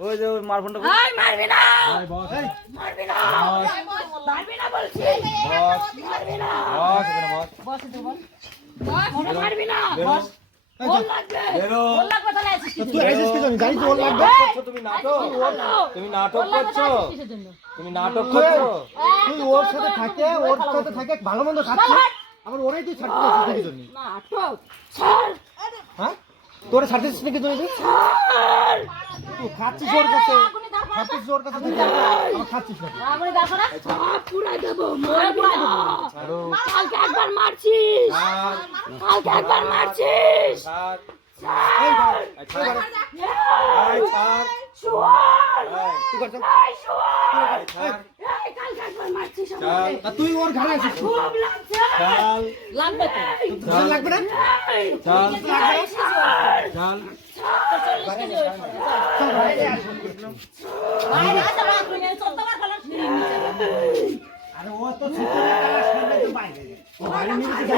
ওই যে মারফোনটা এই মারবি না এই বস এই মারবি না মারবি না বলছি বস মারবি না বস এখানে বস বস তো বল বস মারবি না বেরো বল লাগবে বেরো বল লাগবে তাহলে আছিস কি তুই আইছিস কি জানি তো ওর লাগবে করছো তুমি নাটক তুমি নাটক করছো তুমি নাটক করছো তুই ওর সাথে থাকে ভালো মন্দ খাচ্ছিস আবার ওরাই তুই ছাড়তে যাচ্ছিস কি জন্য নাটক ছাড় হ্যাঁ তোরে ছাড়ছিস নাকি তুই তুই খাচ্ছিস ওর কাছে থেকে আমার খাচ্ছিস নাকি রাবণী দেখো না পুরাই দেবো মরে পুরাই দেবো কালকে একবার মারছিস কালকে একবার মারছিস ছাড় এই ছাড় এই ছাড় শুয়ার তুই করছ এই শুয়ার ছাড় এই কালকে একবার মারছিস ছাড় আর তুই ওর ঘরে আছিস খুব লাগছে ছাড় লাগবে তো তোর লাগবে না ছাড় ছাড় ছাড় আরে ও তো ছোট কাজ করবে তো বাইরে ও বাইরে নিয়ে যেতে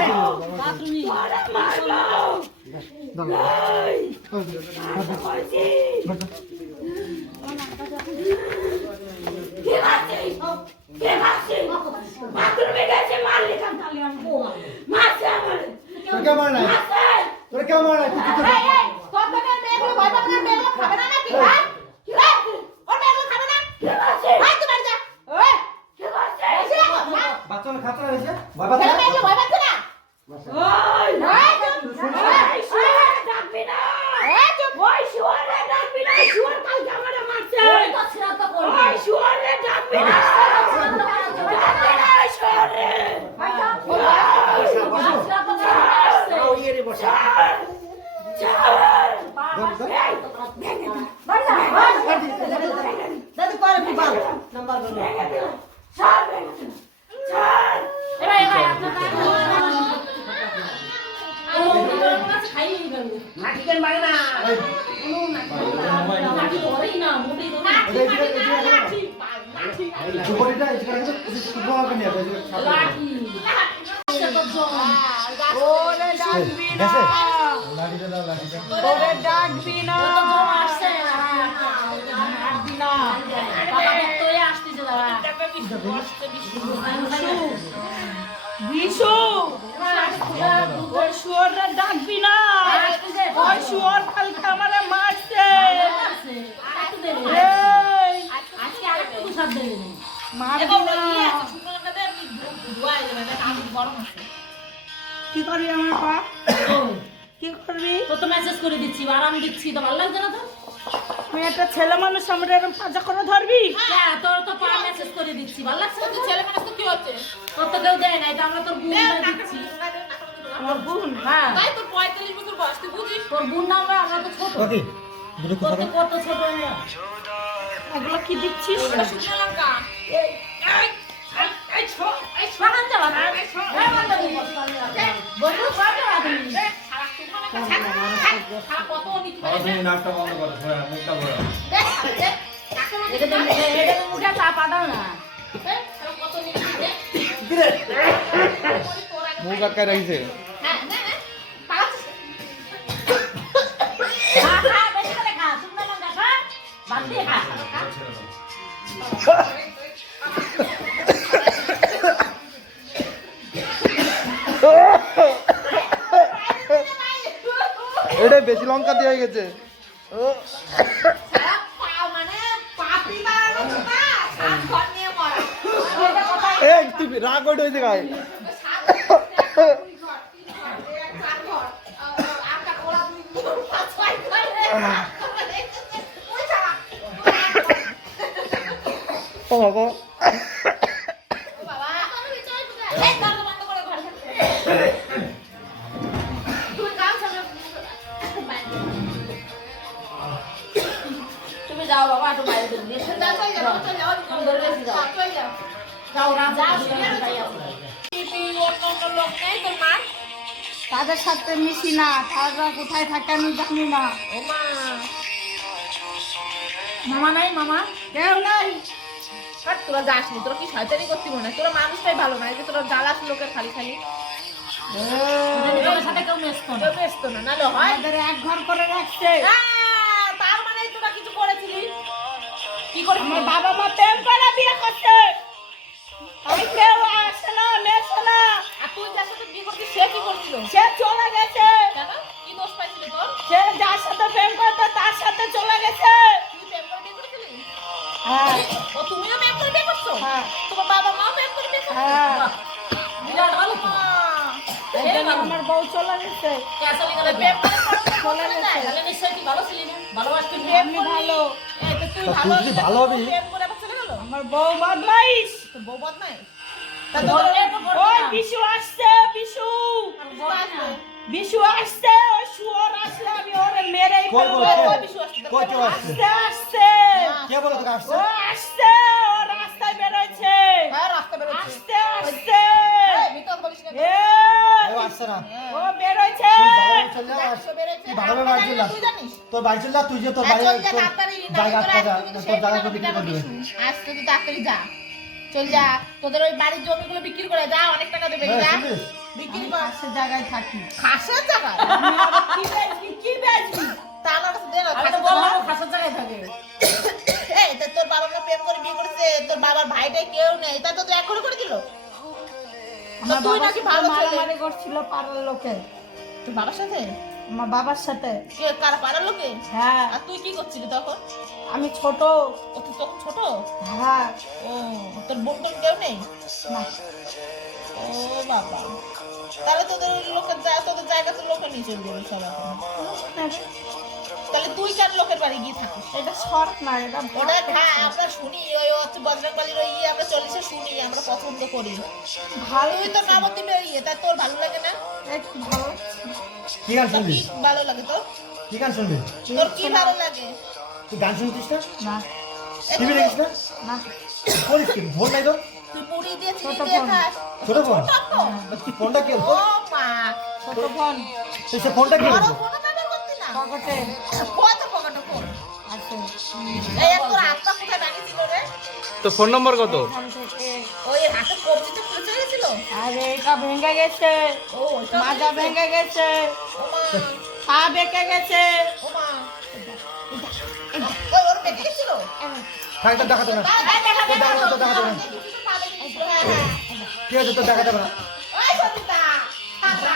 তোর কে মার নাই তুই কি বাচ্চা না খাতরা হয়েছে বাবা সুপরিটা এখানে সুপরিটা নিয়ে আসবে ওরে ডাকবি না লাঠিটা দাও লাঠিটা ওরে ডাকবি না ডাকবি না বাবা তোই আসতেছে দাঁড়া বিশু ওই শুয়োরটা ডাকবি না ওই শুয়োর কালকে আমারে মারছে আজকে আরেকটু সব দেবে মারবি না কি করবি আমার পা কি করবি তো তো মেসেজ করে দিচ্ছি আরাম দিচ্ছি তো ভালো লাগছে না তো তুই একটা ছেলে মানুষ আমরা এরকম পাজা করে ধরবি হ্যাঁ তোর তো পা মেসেজ করে দিচ্ছি ভালো লাগছে তো ছেলে মানুষ তো কি হচ্ছে তোর তো কেউ দেয় না এটা আমরা তোর বোন দিচ্ছি আমার বোন হ্যাঁ তাই তোর 45 বছর বয়স তুই বুঝিস তোর বোন না আমরা তো ছোট ওকে দুটো কথা কত ছোট আমরা এগুলো কি দিচ্ছিস শুকনো লঙ্কা এই ছো এই বাগান যাবা না এই ছো বন্ধু কত আদমি কত তুমি নাটক বন্ধ করো মুখটা বড় এটা মুখে চাপা দাও না কত মুখ আটকায় রাখছে বেশি করে খা শুকনো লঙ্কা খা বাদ দিয়ে খা এটা বেশি লঙ্কা দিয়ে গেছে এই তুই রাগ ওইটা হয়েছে গায়ে ও বাবা যাও বাবা একটু বাইরে যাও রাজা তাদের সাথে মিশি না তারা কোথায় থাকে আমি জানি না মামা নাই মামা কেউ নাই তোরা যাস নি তোরা কি শয়তানি করতে মনে হয় তোরা মানুষটাই ভালো না যে তোরা জ্বালাস লোকের খালি খালি তোদের সাথে কেউ মেশতো না ব্যস্ত না নাহলে হয় এক ঘর করে রাখছে তার মানে তোরা কিছু করেছিলি কি করে আমার বাবা মা প্রেম করে বিয়ে করছে আমি কেউ আসে না মেশে না আর তুই যার সাথে বিয়ে করছিস সে কি করছিল? সে চলে গেছে কেন? কি দোষ পাইছিলি তোর? সে যার সাথে প্রেম করতো তার সাথে চলে গেছে তুই প্রেম করে বিয়ে করেছিলি? হ্যাঁ ও তুমিও প্রেম করে বিয়ে করছো? হ্যাঁ তোমার বাবা মা প্রেম করে বিয়ে করছে? হ্যাঁ বিরাট ভালো তো। এই জন্য আমার বউ চলে গেছে ক্যাসালি করে প্রেম করে চলে গেছে তাহলে নিশ্চয়ই তুই ভালো ছিলি না? ভালোবাসতি না? আমি ভালো এই তো তুই তা ভালো তুই যদি ভালো হবি? প্রেম করে আবার চলে গেল? আমার বউ বদমাইশ তোর বউ বদমাইশ? তা ওই বিশু আসছে বিশু বিশু আসছে ওই শুয়োর আসলে আমি ওরে মেরেই কই ফেলবো বলছে? ওই বিষয় আসছে। কই কেউ আসছে? আসছে আসছে কে বলে তোকে আসছে? ও আসছে ও রাস্তায় বেরোচ্ছে হ্যাঁ, রাস্তা বেরোচ্ছে। আসতে আসতে এই, মিথ্যা কথা বলিস না। কেউ আসছে না। ও বেরোচ্ছে তুই ভালোভাবে চল যা, একশো বেরোচ্ছে। তুই ভালোভাবে বাড়ি চল যা। তুই জানিস? তোর বাড়ি চল যা, তুই যে তোর হ্যাঁ, বাড়ি চল যা তোর তাড়াতাড়ি, না জায়গা তোর আটকা যা, আজকে কিন্তু তোর সেই জায়গা টাকা বিক্রি করে দেবে। আজকে তুই তাড়াতাড়ি যা। চল যা, তোদের ওই বাড়ির জমিগুলো বিক্রি করে যা, অনেক টাকা দেবে হ্যাঁ, যা। শুনিস? বিক্রি কর। সে জায়গায় থাকি খাসের জায়গা? আমি আবার কি বেচবি কি বেচবি তা আমার কাছে দে না, আমি তো খাসের বললাম জায়গা। খাসার জায়গায় থাকে এই, তা তোর বাবা মা প্রেম করে বিয়ে করেছে, তোর বাবার ভাইটাই কেউ নেই, তা তো তুই এক করে দিল। আমার তুই বাবার নাকি সাথে ভালো ছেলে। মারামারি করছিল পাড়ার লোকে তোর বাবার সাথে? আমার বাবার সাথে কে, কারা পাড়ার লোকে? হ্যাঁ আর তুই কি করছিলি তখন? আমি ছোট ও তো তখন ছোট? হ্যাঁ ও, তোর বোন টোন কেউ নেই? না ও বাবা, তাহলে তোদের ওই তোদের জায়গা তো লোকে নিয়ে চলে যাবে সব এখন। তাহলে তুই কেন লোকের বাড়ি গিয়ে থাকিস? এটা শর্ট না এটা ওটা হ্যাঁ আমরা শুনি, ওই হচ্ছে বজরংবলীর ওই ইয়ে আমরা চল্লিশে শুনি, আমরা পছন্দ করি। ভালো তুই তো নবদ্বীপের ইয়ে, তাই তোর ভালো লাগে না? একটু ভালো কি গান তা শুনবি? কি ভালো লাগে তোর? কি গান শুনবি? তোর কি ভালো লাগে? তুই গান শুনছিস না? না টিভি দেখিস না? না করিস কি? ফোন নাই তোর? তুই মুড়ি দিয়ে চিনি ছোট দিয়ে ফোন। খাস? ছোট ফোন? ছোট ফোন? কি ফোনটা কে? ও মা, ছোট ফোন তুই সে ফোনটা কে? বড় ফোনও ব্যবহার করতি না? পকেটে কত পকেটে ফোন? আছে এই আর তোর হাতটা কোথায় ভাঙিছিল রে? তো ফোন নম্বর কত? এখান থেকে ওই হাতে কবজিটা খুলে চলে গেছিল? আরে এটা ভেঙে গেছে ও, ওইটা মাজা ভেঙে গেছে ও মা, পা বেঁকে গেছে ও মা। ওই ওর বেঁকে গেছিল? থাক তোর দেখাতে না। এই দেখা তোর দেখাতে না, তোর দেখাতে না। দেখি তো পা বেঁকে গেছিল, হ্যাঁ, হ্যাঁ। কি হয়েছে তোর দেখাতে না? ওই সবিতা, থাকরা।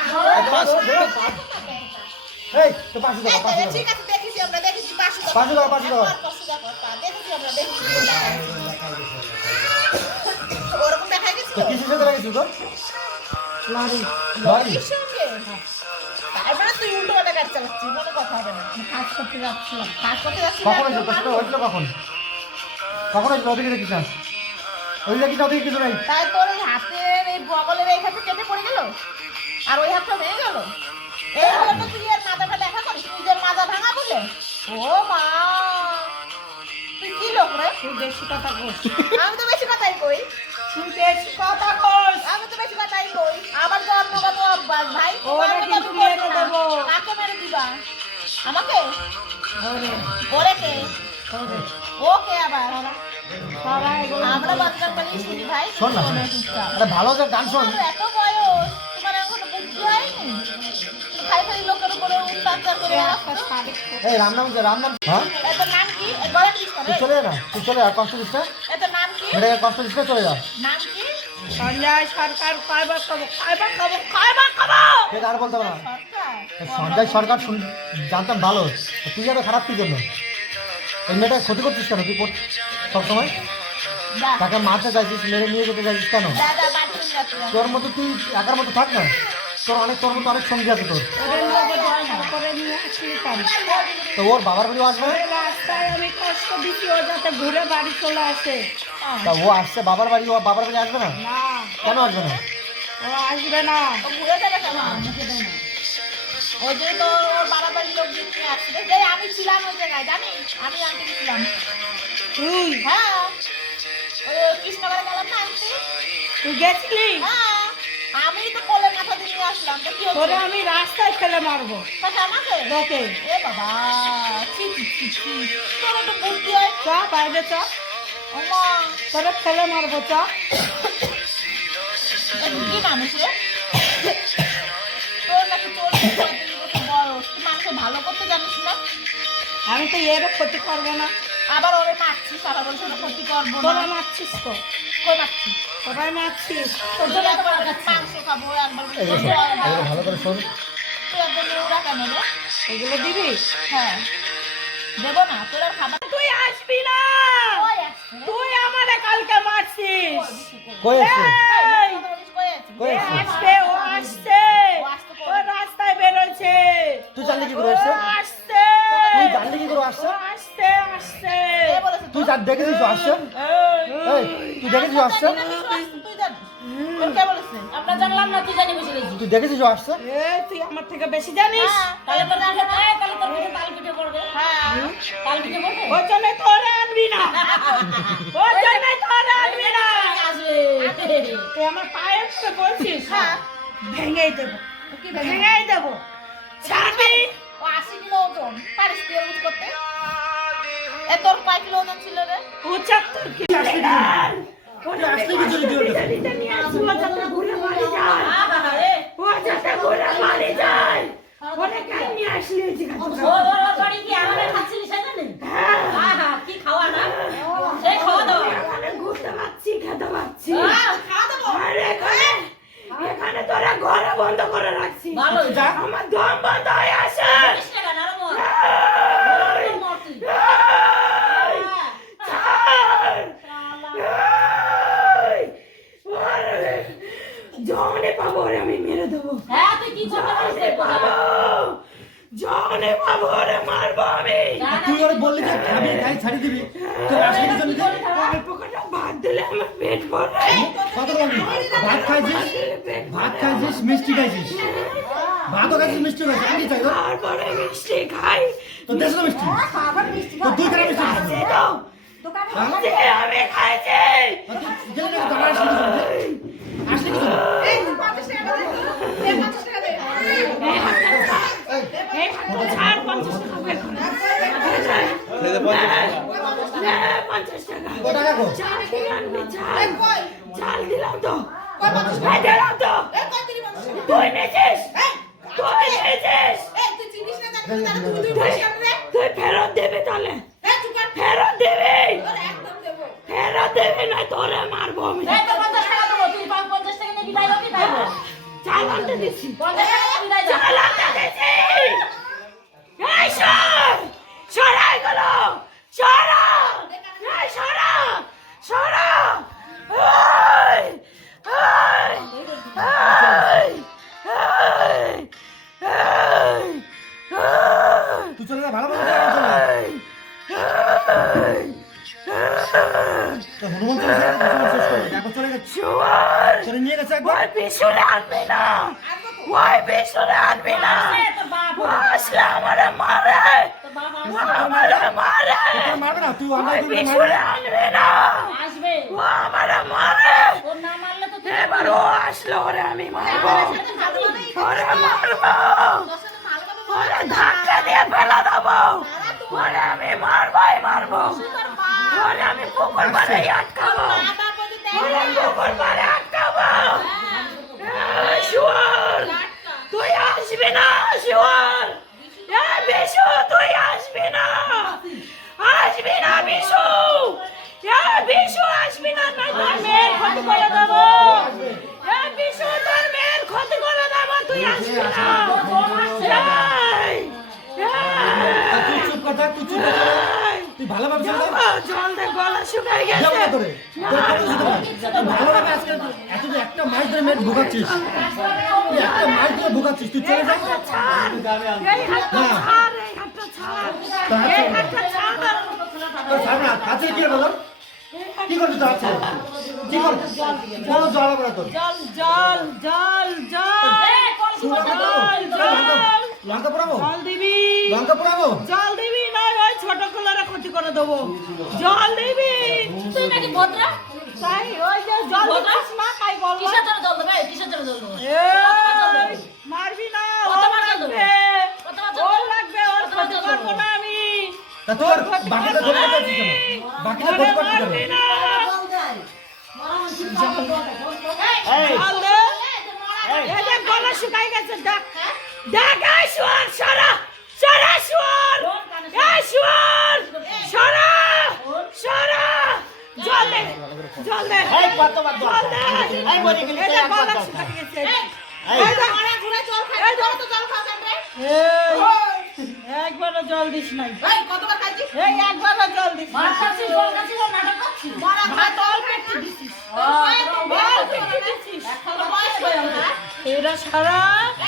এই, তোর পাশে এই দাও, তো, পাশে দাও। ঠিক আছে, দেখেছি আমরা, দেখেছি, পাশে দাও। পাশে দাও, পাশে দাও। একবার পাশে দাও, পা, দেখেছি আমরা, দেখেছি, ওরকম দেখা তো গেছিল? কিসের সাথে লাগিয়েছিস তোর? Lorry lorry? কির সঙ্গে? তার মানে তুই উল্টো পাল্টা গাড়ি চালাচ্ছিস, কোনো কথা হবে না। কাজ করতে যাচ্ছিলাম কাজ করতে যাচ্ছিস কখন না, হয়েছিল? তোর সাথে মানুষ। হয়েছিল কখন? কখন হয়েছিল? ওদিকে দেখিস না। ওই দেখিস না, ওদিকে কিছু নেই। তাই তোর এই হাতের এই বগলের এই হাতে কেটে পড়ে গেল, আর ওই হাতটা ভেঙে গেল। এই জন্য তুই এর মাথাটা দেখা করিস, নিজের মাজা ভাঙা বলে? ও মা, তুই কি লোক রে? তুই বেশি কথা কস আমি তো বেশি কথাই কই, তুই বেশি কথা কস আমি তো বেশি কথাই কই। আবার জন্মগত অভ্যাস ভাই, ওরে জন্মগত কিন্তু করবি মেরে না। দেবো। কাকে মেরে দিবা? আমাকে? ওরে ওরে কে? ওরে ওকে আবার সারা এগুলো আমরা বজরংবলী শুনি ভাই, শোন না, শোনো চুপচাপ। একটা ভালো একটা গান শোন। তোমার এত বয়স, তোমার এখনো বুদ্ধি হয়নি? তুমি খালি খালি লোকের উপরে অত্যাচার করে একটা বেড়াচ্ছ। শাড়ি এই রামনাম যে রামনাম, হ্যাঁ? এত নাম কি? এ গলা দিস না তুই রে। চলে যা না, তুই চলে যা, কষ্ট দিস না। এত নাম কি? মেয়েটাকে কষ্ট দিস না, চলে যা। নাম কি? সঞ্জয় সরকার কয়বার খাবো কয়বার খাবো কয়বার খাবো সে আর বলতে পারে না। সরকার? সঞ্জয় সরকার জানতাম ভালো, তুই এত খারাপ কি জন্য? এই মেয়েটাকে ক্ষতি করছিস কেন তুই সবসময়? যা, তাকে মারতে চাইছিস, মেরে নিয়ে যেতে চাইছিস কেন? যা, যা, বাড়ি চলে যাচ্ছে যা। তোর মতো তুই একার মতো থাক না, তোর মতো অনেক সঙ্গী আছে তোর। ওদের লোকে ঝগড়া করে নিয়ে আসলি কেন তো ওর বাবার বাড়িও আসবে না? ওই রাস্তায় আমি কষ্ট দিচ্ছি ও যাতে ঘুরে বাড়ি চলে আসে তা ও আসছে বাবার বাড়ি, ও বাবার বাড়ি আসবে না? না কেন আসবে না? ও আসবে না ও ঘুরে যাবে কেন? মুখে দেয় না। ওই যে তো ওর বাবার বাড়ির লোক নিয়ে আসছে। যে আমি ছিলাম ওই জায়গায়, জানিস? আমি আনতে গেছিলাম। তুই হ্যাঁ, ওই কৃষ্ণনগরে গেলাম না আনতে? তুই গেছিলি হ্যাঁ, আমি তো কোলে মাথা দিয়ে নিয়ে আসলাম। তো কি হচ্ছে? তোরে আমি রাস্তায় ফেলে মারবো কথা আমাকে? তোকে এ বাবা, ছি ছি ছি ছি, তোর একটু বুদ্ধি হয়। চ বাইরে চ ওমা, তোরে ফেলে মারবো চ এ কি মানুষ রে? তোর নাকি 40-35 বছর বয়স, তুই মানুষকে ভালো করতে জানিস না? আমি তো এর ক্ষতি করবো না আবার ওরে মারছিস। মারছিস তারা বলছে না ক্ষতি করবো না তোরা মারছিস তো কই মারছিস সবাই মারছিস তোর জন্য এত বড় খাচ্ছি মাংস খাবো একবার বলছি তোর জন্য এগুলো ভালো করে শোন। তুই একদম ওরা কেন রে এগুলো দিবি হ্যাঁ দেবো না তোর আর খাবার তুই আসবি না কই আসছে রে? তুই আমারে কালকে মারছিস কই আছে? এই, কই আছে কই এ আছে? আসছে ও আসছে ও আসতে ও রাস্তায় বেরোচ্ছে তুই জানলি কি করে আসছে? ও আসছে তুই জানলি কি করে আসছে? ও আসছে আসছে কে বলেছে তুই দেখেছিস ও আসছে? এই, এই, তুই দেখেছিস ও আসছে? তুই জানিস তোর কে বলেছে আমরা জানলাম না তুই জানি বসে গেছিস তুই দেখেছিস ও আসছে? তুই আমার থেকে বেশি জানিস হ্যাঁ, তাহলে তোর পিঠে তাল পিঠে পড়বে হ্যাঁ তাল পিঠে পড়বে ওর জন্য তোরে আনবি না ওর জন্য তোরে আনবি না আসবে তুই আমার পায়ে উঠে বলছিস হ্যাঁ ভেঙেই দেবো ভেঙেই দেবো ছাড়বি ও 80 কিলো ওজন পারিস তুই ওজন করতে এ তোর কয় কিলো ওজন ছিল রে 75 কি তুই আসলি কি জন্য তুই ওটা? নিয়ে আসবো যাতে ঘুরে মারি যায় ও যাতে ঘুরে মারি যায় ওরে কেন নিয়ে আসলি বাড়ি কি আরামে খাচ্ছিস সেখানে? আহা, কি খাওয়া না? সেই খাওয়া দাওয়া। এখানে ঘুরতে পাচ্ছি খেতে পাচ্ছি খাওয়া দাওয়া। আর এখানে তোরা ঘরে বন্ধ করে রাখছি ভালো যা। আমার দম বন্ধ হয়ে আসে বলিস না কেন, আরো মর। মর তুই। জনে পাবো ওরে আমি মেরে দেবো হ্যাঁ, তুই কি করতে পারিস রে, বোঝা। জনে পাবো ওরে মারবো আমি তুই ওরে বললি যে খাবি খাই ছাড়ি দিবি। তুই আসলি কি জন্য তুই? অল্প কটা ভাত দিলে আমার পেট ভরে কত খাবি? ভাত খাইছিস? ভাত খাইছিস, মিষ্টি খাইছিস। ভাতও খাইছিস, মিষ্টি খাইছিস। আমি কি চাই তোর? তারপরে মিষ্টি খাই তোর দেশে তো মিষ্টি। তোর দুই খানা মিষ্টি খাইছিস। খাইছি তো হ্যাঁ? যে আমি খাইছি আর তুই গেলে নাকি দাঁড়া আসলি কি জন্য? আসলি কি জন্য? এই হাতটা ছাড় 50 টাকা বের কর। নে, 50 টাকা। কত টাকা গো? চাল কিনে আনবি, চাল। চাল দিলাম তো। এই দিলাম তো। তুই নিয়েছিস? তুই নিয়েছিস? তুই ফেরত দেবে তাহলে ফেরত দেবে ফেরত দেবে না তোরে মারবো আমি এই তো 50 টাকা দেবো, তুই 50 টাকা নিয়ে বিদায় হবি, তাই বল। চাল আনতে দিচ্ছি 50 টাকা নিয়ে বিদায় যা। চাল আনতে দিচ্ছি এই সর সরা এগুলো সরা এই সরা সরা এই এই এই এই এই তুই চলে যা, ভালো ভালো চলে যা। তো হনুমান চলে যা, হনুমান শেষ করে। একবার চলে গেছে। জোয়ার চলে নিয়ে গেছে একবার। ওই পিছনে আনবে না ওই পিছনে আনবে না তোর বাপ আসলে আমারে মারে তোর বাপ আমারে মারে তোর মারবে না, তুই ওই অন্যায় করবি, পিছনে মারবে। আনবে না আসবে। ও আমারে মারে ওর না মারলে তো তুই এবার ও আসলে ওরে আমি মারবো ওরে মারবো ওরে ধাক্কা দিয়ে ফেলা দেবো ওরে আমি মারবোই মারবো ওরে আমি পুকুর পাড়ে আটকাবো ওরে পুকুর পাড়ে আটকাবো শুয়ার তুই আসবি না শুয়ার বিশু তুই আসবি না বিশু বিশু আসবি না নাই তোর মেয়ের ক্ষতি করে দেবো বিশু তোর মেয়ের ক্ষতি করে দেবো তুই আসবি না এই, আর তুই চুপ কর থাক, তুই চুপ কর থাক। এই, তুই ভালোভাবে চলে যা। জল দে গলা শুকাই যাবো গেছে না তোরে। তোর কথা শুনতে পারি। তুই ভালোভাবে আজকে এতদিন একটা মাস ধরে মেয়ে ভোগাচ্ছিস। তুই একটা মাস ধরে ভোগাচ্ছিস, তুই চলে যা। ছাড় এই হাতটা না। ছাড় এই হাতটা ছাড় তোর হাত এই ছাড়। হাতটা ছাড় তোর ছাড় না, হাত ছেড়ে কি হবে তোর? কি করছিস তোর হাত ছেড়ে? কি করছিস? বলো জল হবে না তোর। জল জল জল জল শুকনো লঙ্কা জল দেবো? জল লঙ্কা পোড়াবো? জল দিবি লঙ্কা পোড়াবো? জল দিবি নয় ওই ছোট কুলারে ক্ষতি করে দেবো জল দিবি তুই নাকি ভদ্রা? তাই ওই যে জল দিস না তাই বললাম কিসের জন্য জল দেবে? কিসের জন্য জল দেবে? এই, মারবি না ওর কতবার জল দেবো? লাগবে কতবার জল ওর দেবো? লাগবে ওর কতবার ক্ষতি জল করবো দেবো? না আমি তা তোর বাকিটা ধরে রাখছিস কেন? বাকিটা ওরে ধরে রাখছিস মারবি কেন? না এই, জল দে এই যে গলা শুকাই গেছে দেখ দেখ এই শুয়ার সরা সরা শুয়ার এই শুয়ার সরা সরা করে ফোন। জল দে এই কতবার জল জল দে এই মরে গেলি তো এটা একবার গলা জল শুকিয়ে গেছে এই ঘরে ঘুরে জল খাই তোরা তো জল খাও কেন রে একবারও জল দিস নাই এই কতবার খাইছিস এই একবারও জল দিস মার খাচ্ছিস, জল খাচ্ছিস, আর নাটক করছিস। মরা ভাত জল পেটে দিছিস এরা সারা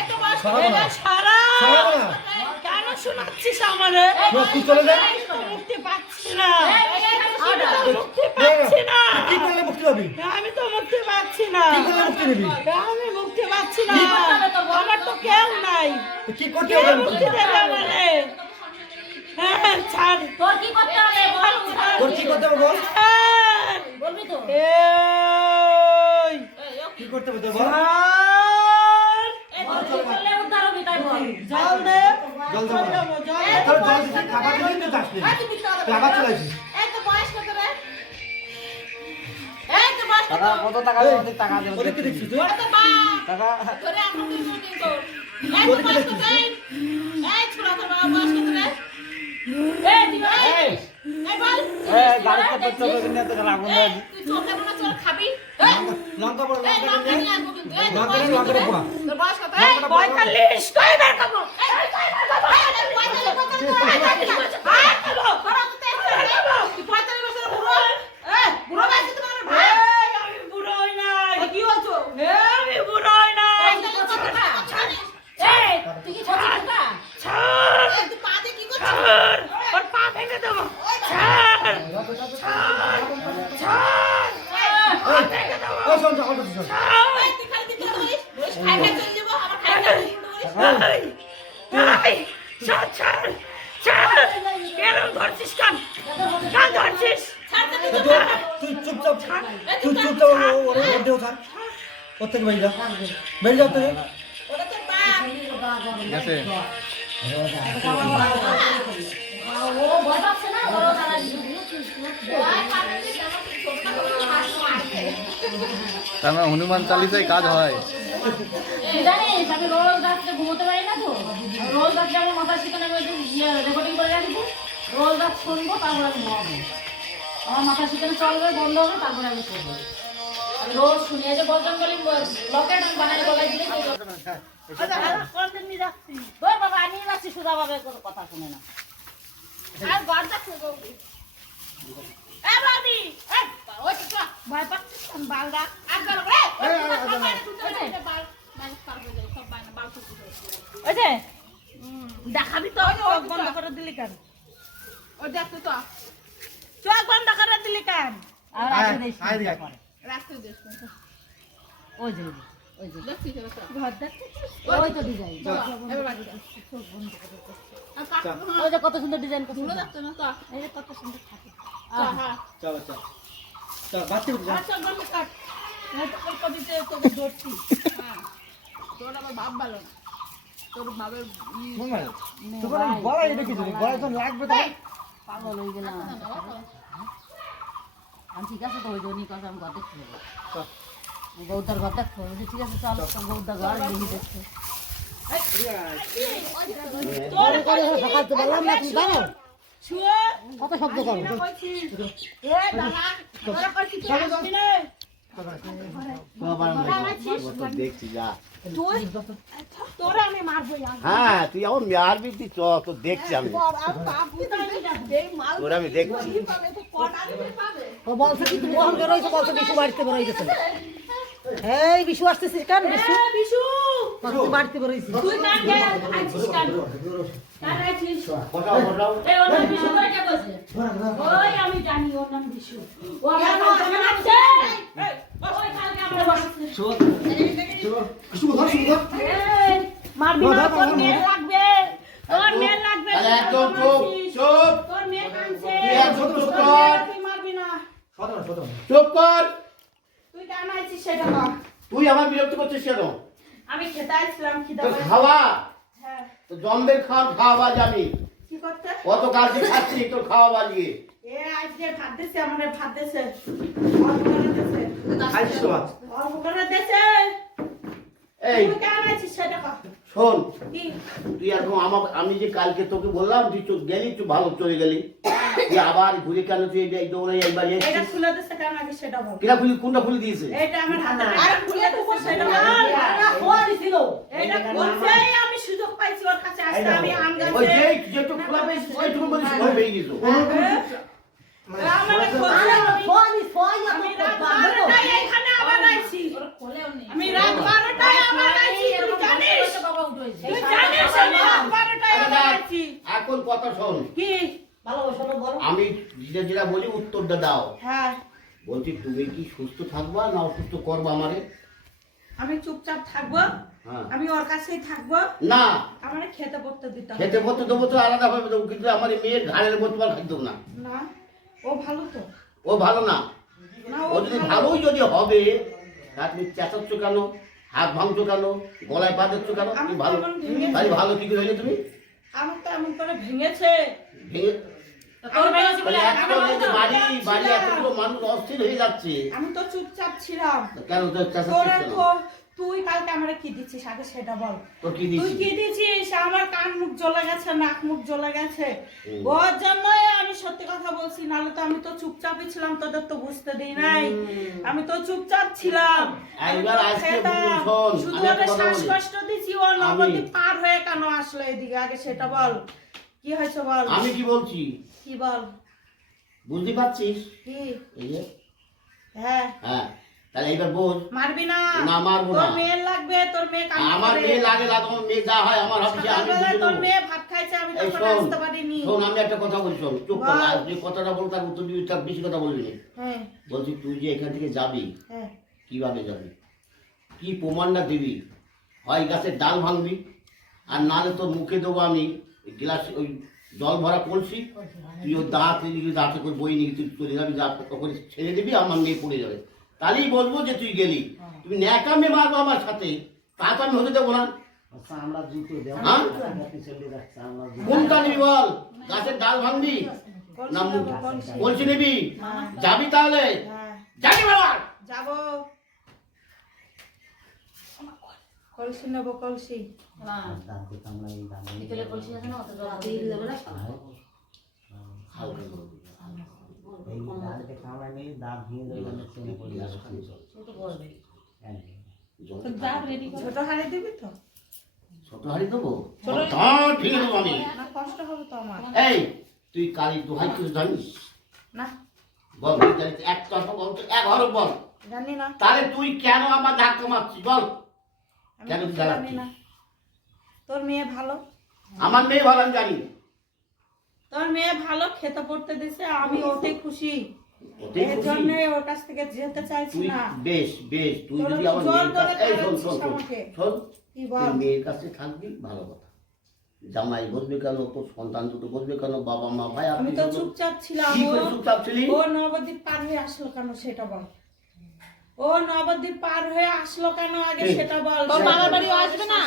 এত বয়স এরা সারা সরাবো না। কেন শোনাচ্ছিস আমারে তুই চলে যা। আমি তো মুক্তি পাচ্ছি না এই, আমি তো মুক্তি পাচ্ছি না কি করলে মুক্তি পাবি? আমি তো মুক্তি পাচ্ছি না কি করলে মুক্তি নিবি? আমি মুক্তি পাচ্ছি না হবে তোর বল? আমার তো কেউ নাই তো কি করতে কে হবে? মুক্তি দেবে আমারে হ্যাঁ ছাড় তোর কি করতে হবে বল? তোর কি করতে হবে বল? ছাড়। বলবি তো? এই কি করতে হবে তোর বল? ছাড়। তোর কি করলে উদ্ধার হবি তাই বল। জল দে জল দেবো না। জল দে তাহলে জল দিতে খাবার দিবি তো যাস নি। তুই মিথ্যা কথা তুই আবার চলে আসিস। এই তো বয়স কত রে এই তো বয়স কত কত টাকা দেবো? ওদের টাকা দেবো। ওদেরকে দেখছিস তুই? ওরে তো বা টাকা তোরে এখন তুই দিন তো এই তো বয়স কত এই ছোড়া তোর বাবা বয়স কত রে এই, তুই বল। এই বল গাড়িতে পেট্রোল কিনে তো আগুন দেয়। তুই চোর দেব না চোর খাবি এই লঙ্কা বড় এই লঙ্কা লঙ্কা নিয়ে নিয়ে আসবো কিন্তু এই লঙ্কা নিয়ে লঙ্কা পোড়া। তোর বয়স কত এই 45 কই বের করবো এই, আমি বুড়ো হই নাই আমি বুড়ো হই নাই এই, তুই কি ছচি ঢোকা? ছাড় ছাড় ওর পা ভেঙে দেবো ছাড় ছাড় পা ভেঙে দেবো ওই শোন অল্প শোন। এই, এই, ছাড় ছাড় ছাড় কেন ধরছিস কান কান ধরছিস তুই চুপচাপ তুই চুপচাপ ওর মধ্যে ওঠা ওর থেকে বেরিয়ে যা বেরিয়ে যাও থেকে ও ভয় পাচ্ছে না? ওরও তারা দিবে। তার মানে হনুমান চালিসায় কাজ হয়। তুই জানিস আমি রোজ রাত্রে ঘুমোতে পারি না তো রোজ রাত্রে আমার মাথার সেখানে আমি রেকর্ডিং করে রাখবো রোজ রাত শুনবো তারপরে আমি ঘুমাবো আমার মাথার সেখানে চলবে বন্ধ হবে তারপরে আমি শুনবো আমি রোজ শুনি এই যে বজরঙ্গলি লকেট আমি বানাই গলায় দিলে কোনদিন নিয়ে যাচ্ছি তোর বাবা আমি যাচ্ছি সুধা ভাবে কোনো কথা শুনে না ভয় পাচ্ছিস কেন বালদা ওই যে দেখাবি তো চোখ বন্ধ করে দিলি কেন চোখ বন্ধ করে দিলি কেন আর রাখতে দিস আয় দেখ ওই যে ওই যে ঘর দেখছিস ওই তো ডিজাইন ওই যে কত সুন্দর ডিজাইন করছে এই যে কত সুন্দর থাকে চলো চল চল বাচ্চা উঠে যা চোখ বন্ধ কর নাই তো কবিতে তোকে ধরছি তোর গলায় এটা কিছু নেই গলায় তো লাগবে তাই পাগল হয়ে গেলাম আমি ঠিক আছে তো ওই জন্যই কথা আমি ঘর দেখতে যাবো গৌদার ঘর দেখতে হবে ঠিক আছে চল গৌদার ঘর দেখি দেখতে সকাল তো বললাম না তুমি জানো শুয়ে কত শব্দ করো দেখছি যা তোরা আমি মারবো হ্যাঁ তুই আমার মারবি তুই চ তো দেখছি আমি তোর আমি দেখছি ও বলছে কি তুমি কখন বেরোইছো বলছো বিশু বাড়িতে বেরোইতেছে এই বিশু আসতেছিস কেন বিশু বিশু তুই বাড়িতে বেরোইছিস তুই কান গে আইছিস কান কান আইছিস বসাও বসাও এই ওর নাম বিশু করে কে বলছে ওই আমি জানি ওর নাম বিশু ও আমার নাম আছে ওই কালকে আমরা বসছি এই মারবি না তোর মেয়ে লাগবে তোর মেয়ে লাগবে তাহলে একদম চুপ চুপ তোর মেয়ে কানছে তুই একদম চুপ কর তুই মারবি না চুপ কর তুই কেন আইছিস সেটা বল তুই আমার বিরক্ত করছিস কেন আমি খেতে আসলাম খিদা তো পেয়েছে। খাওয়া হ্যাঁ তো জম্বের খাওয়া যাবি কি করতে কত কালকে খাচ্ছি তোর খাওয়া বাজবে এ আজকে ভাত দিছে আমারে ভাত দিছে অল্প করে দিছে খাইছিস তো ভাত? অল্প করে দিছে এই তুই কেন আইছিস সেটা কর শোন কি তুই এখন আমি যে কালকে তোকে বললাম তুই গেলি তুই ভালো চলে গেলি তুই আবার ঘুরে কেন তুই এই দৌড়ে একবার এটা খুলে দিছে কেন আগে সেটা বল। কিনা ফুলি কোনটা ফুলি দিয়েছে এটা আমার হাতে আরে খুলে দিছে সেটা বল। এটা বলছে আমি সুযোগ পাইছি ওর কাছে আসতে আমি আম ওই গাছে যে যেটু খোলা পেয়েছিস ওইটুকু বলিস ভয় পেয়ে গেছো আমার খোঁজে আমি রাত 12টায় এখানে আবার আইছি। আমি রাত 12টায় আবার আইছি তুই জানিস? তুই জানিস আমি রাত 12টায় আবার আইছি। এখন কথা শোন কি আমি যেটা বলি উত্তরটা দাও। হ্যাঁ বলছি তুমি কি সুস্থ থাকবা না অসুস্থ করবা আমারে? আমি চুপচাপ থাকবো, হ্যাঁ। আমি ওর কাছেই থাকবো, না আমারে খেতে পড়তে দিতে হবে খেতে পড়তে দেবো তো আলাদা ভাবে দেবো, কিন্তু আমার এই মেয়ের ঘাড়ের মতো খাদ্য না। না। ও ভালো তো ও ভালো না। না ও যদি ভালোই যদি হবে তা তুমি চেঁচাচ্ছ কেন, হাত ভাঙছো কেন, গলায় পা দিচ্ছ কেন? আমি তুমি ভালো তেমন ভেঙেছি। তাই ভালো কি করে হইলে তুমি আমার তো এমন করে ভেঙেছে। ভেঙে তোর মেয়ে বলে বাড়ি বাড়ি এতগুলো মানুষ অস্থির হয়ে যাচ্ছে আমি তো চুপচাপ ছিলাম। কেন তো চেঁচাচ্ছিস তোরা কেন? তুই কালকে আমারে কি দিচ্ছিস আগে সেটা বল। তোর কি তুই দিচ্ছি? কি দিচ্ছিস? আমার কান মুখ জ্বলে গেছে, নাক মুখ জ্বলে গেছে। ওর জন্য আমি সত্যি কথা বলছি, নাহলে তো আমি তো চুপচাপই ছিলাম, তোদের তো বুঝতে দিই নাই। আমি তো চুপচাপ ছিলাম। আমি তো একবার আজকে খেতাম। বলুন, শোন, শুধু আমি একটা ওদের কথা বলি। শ্বাসকষ্ট দিছি, ও নবদ্বীপ পার হয়ে কেন আসলো এদিকে আগে সেটা বল। কি হয়েছে বল। আমি কি বলছি কি বল। বুঝতে পারছিস? কি এই যে হ্যাঁ হ্যাঁ, তাহলে এইবার বোঝ। মারবি না। না, মারবো না। তোর মেয়ে লাগবে, তোর মেয়ে কাম আমার করে। মেয়ে লাগে আমার মেয়ে যা হয় আমার অফিসে আমি সকালবেলায় বুঝে তোর নেবো। মেয়ে ভাত খাইছে, আমি এই তখন শোন, আসতে পারিনি। শোন আমি একটা কথা বলি, শোন চুপ কর। বল। আর যে কথাটা বল তার উত্তর দিবি, তার বেশি কথা বলবি না। হ্যাঁ বলছি তুই যে এখান থেকে যাবি হ্যাঁ কিভাবে যাবি, কি প্রমাণটা দিবি? হয় গাছের ডাল ভাঙবি, আর নাহলে তোর মুখে দেবো আমি গ্লাস ওই জল ভরা কলসি, তুই ওই দাঁত নিয়ে দাঁতে করে বই নিয়ে তুই চলে যাবি, যা তখন ছেড়ে দিবি, আমার মেয়ে পড়ে যাবে। তাহলেই বলবো যে তুই গেলি। তুমি ন্যাকামে মারবো আমার সাথে, তা তো আমি হতে দেবো না। হ্যাঁ? কোনটা নিবি বল? গাছের ডাল ভাঙবি না মুখ কলসি নিবি? যাবি তাহলে? হ্যাঁ যাবি বাবা? যাবো। কলসি নেবো, কলসি। বিকেলে কলসি আছে না, অত জল দেবে না। সে তো বলবে। ছোট হাড়ি দিবি তো? ছোট হাড়ি দেবো? দাঁত ভেঙে দেবো আমি। না কষ্ট হবে তো আমার। এই তুই কালি দোহাই কিছু জানিস? না বল তুই জানিস? এক কথা বল তো, এক হরফ বল। জানি না। তাহলে তুই কেন আমার ধাক্কা মারছিস বল? আমি কেন কিছু তুই জানি জ্বালাচ্ছিস? না। তোর মেয়ে ভালো, আমার মেয়ে ভালো আমি জানি। তোর মেয়ে ভালো, খেতে পড়তে দিছে, আমি ওতে খুশি। ওতেই এর খুশি? জন্য ওর কাছ থেকে যেতে চাইছি তুই না। বেশ বেশ, তুই তোরা যদি তো আমার জোর মেয়ের করে কাছে এই শোন খাওয়াচ্ছিস শোন শোন আমাকে। শোন, কি তুই বল। মেয়ের কাছে থাকবি ভালো কথা। জামাই বসবে কেন, তোর সন্তান দুটো বসবে কেন, বাবা মা ভাই আমি তো চুপচাপ ছিলাম। কি করে চুপচাপ ছিলি? ও নবদ্বীপ পার হয়ে আসলো কেন সেটা বল। ও নবদ্বীপ পার হয়ে আসলো কেন আগে ঠিক। সেটা বল। তোর মামার বাড়ি আসবে না?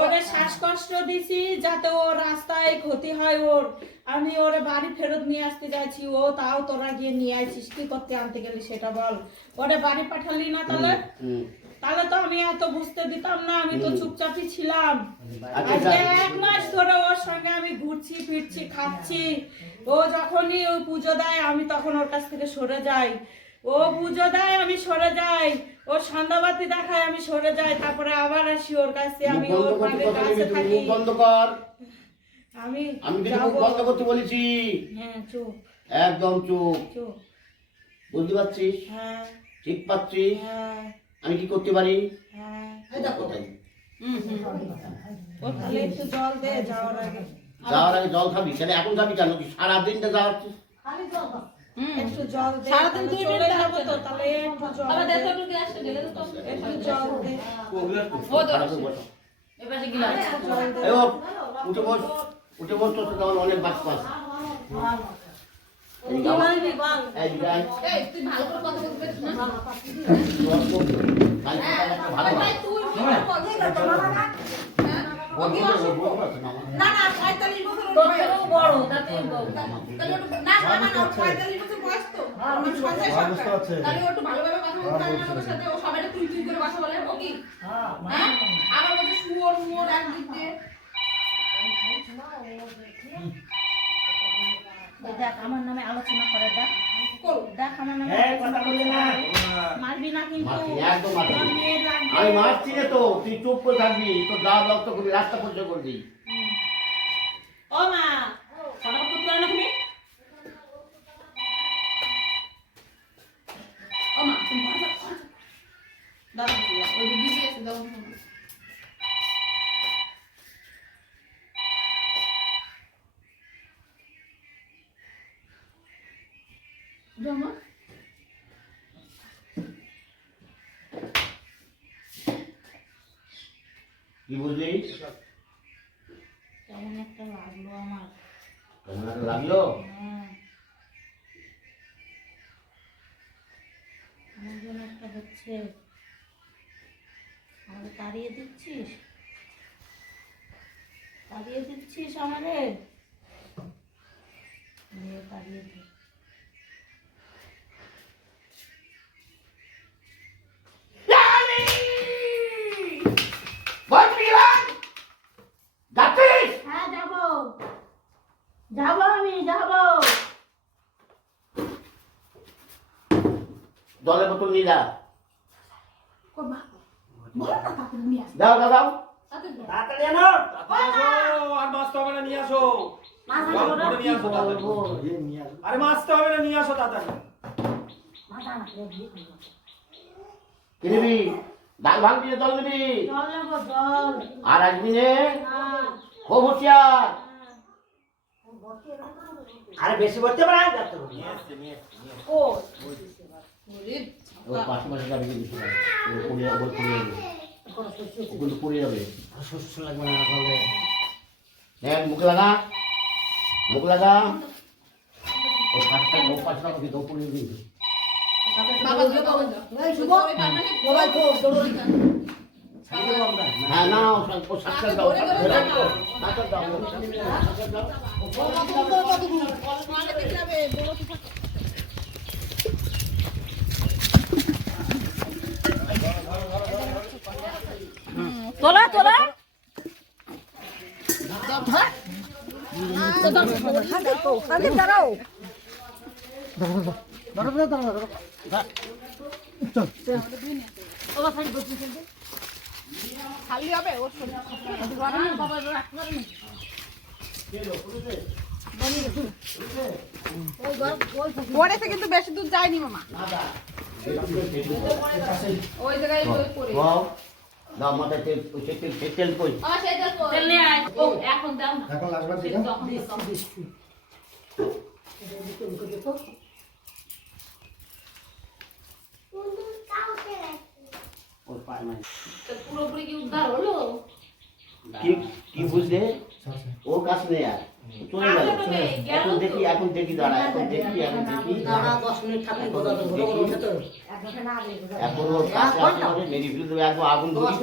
ওরে শ্বাসকষ্ট দিছি যাতে ও রাস্তায় ক্ষতি হয় ওর। আমি ওরে বাড়ি ফেরত নিয়ে আসতে যাচ্ছি, ও তাও তোরা গিয়ে নিয়ে আসছিস। কি করতে আনতে গেলি সেটা বল। ওরে বাড়ি পাঠালি না তাহলে? তাহলে তো আমি এত বুঝতে দিতাম না, আমি তো চুপচাপই ছিলাম। আজকে 1 মাস ধরে ওর সঙ্গে আমি ঘুরছি ফিরছি খাচ্ছি। ও যখনই ওই পুজো দেয় আমি তখন ওর কাছ থেকে সরে যাই। ও পুজো দেয় আমি সরে যাই, ও সন্ধ্যাবাতি দেখায় আমি সরে যাই, তারপরে আবার আসি ওর কাছে। আমি মুখ ওর বন্ধ করতে বাড়ির কথা কাছে বলবি, থাকি। মুখ বন্ধ কর। আমি আমি কিন্তু যাবো। মুখ বন্ধ করতে বলেছি। হ্যাঁ চুপ একদম চুপ। চুপ। বুঝতে পারছিস? হ্যাঁ ঠিক পাচ্ছিস? হ্যাঁ আমি কি করতে পারি? হ্যাঁ। ওটাই। ও তাহলে একটু জল দে যাওয়ার আগে। যাওয়ার আগে জল খাবি, তাহলে এখন খাবি কেন? তুই সারাদিনটা যাওয়াচ্ছিস। একটু জল দে। সারাদিন তুই চলে বের যাবো তো, থাকবি। তাহলে একটু জল আবার দে। দেখো একটু গ্লাসটা ঢেলে দে তো। একটু জল দে। খারাপ করে বসো। এপাশে গ্লাস। জল দে। এই ও, উঠে বস, উঠে বস, তোর সাথে আমার অনেক বাস পাস। এই যে আমার- এই যে আয়। তুই ভালো করে কথা বলতে পারিস না? তোর তো কাল থেকে একটা ভালো হয়। বল, বল, বল, বল, বল, না, আমার- না না 45 বছর তোর থেকেও বড়, তাতে তাহলে ওটা না না না 45 বছর বয়স তো আমার সঙ্গে সরকার তাহলে ও একটু ভালোভাবে কথা বলতে পারে না আমাদের সাথে ও সবাইকে তুই তুই করে কথা বলে ও কি হ্যাঁ আবার বলছে শুয়োর মুয়োর একদিক দিয়ে। দেখ আমার নামে আলোচনা করে দেখ করুন। দেখ আমার নামে হ্যাঁ, কথা বলে না। মারবি না কিন্তু মারছি না, একদম মারছি না। তোর মেয়ের লাগবে। আমি মারছি না তো, তুই চুপ করে থাকবি, তো যা রক্ত করবি, রাস্তা পরিষ্কার করবি। ও মা ফটাফট করতে পারো না তুমি? ও মা তুমি ঘরে যাও, ঘরে যাও। দাদা ওই যে বিজি আছে, দাও। যাও মা। কি বুঝলি? কেমন একটা লাগলো আমার। কেমন একটা লাগলো? হ্যাঁ আমার জন্য একটা হচ্ছে আমাকে তাড়িয়ে দিচ্ছিস আমারে তাড়িয়ে দে যাচ্ছিস? হ্যাঁ যাবো আমি যাবো জলের বোতল নিয়ে যা। বলো না তাড়াতাড়ি নিয়ে আসো যাও, দাও। তাড়াতাড়ি আনো। তাড়াতাড়ি আসো, আর মাছতে হবে না, নিয়ে আসো। যাও, ঘরে নিয়ে আসো তাড়াতাড়ি। আরে মাছতে হবে না, নিয়ে আসো তাড়াতাড়ি। কি নিবি? ডাল ভাঙবি না জল নিবি? জল নেবো জল আর আসবি নে? না খুব হুঁশিয়ার। আরে বেশি করতে পারে যাচ্ছে ও ওর পাশে পাশে যাবে কিন্তু পুড়িয়ে যাবে, ওগুলো পুড়িয়ে যাবে। শস্য লাগবে না তাহলে। হ্যাঁ, মুখ লাগা, মুখ লাগা। ওর পাশটা আমাকে দৌ পুড়িয়ে দিবি। বাবা দিও, বাবা দাও। এই শুভ মোবাইল ফোন জরুরি ছাড়িয়ে দাও আমরা। হ্যাঁ, না, ও সাতটা দাও, সাতটা দাও। সাতটা দাও। মানে দেখে যাবে, বড় কি থাকে। তোলা তোলা দাঁড়াও খালি হবে ওর শরীর। পড়েছে কিন্তু বেশি দূর যায়নি মামা। ওই জায়গায় ওই পড়ে। দাও, দাও, মাথায় তেল, তেল কই? তেল নিয়ে আয় ও এখন দাও না এখন আসবার দিকে। ওর পায়ে নাই। পুরোপুরি কি উদ্ধার হলো কি বুঝলে? ওর কাছে নেই আর, চলে গেল। এখন দেখি দাঁড়া, এখন দেখি। দাঁড়া 10 মিনিট থাকলে কথা বলবো এখন ওর কাছে আসলে মেরি ফেলে দেবে, একদম আগুন ধরিয়ে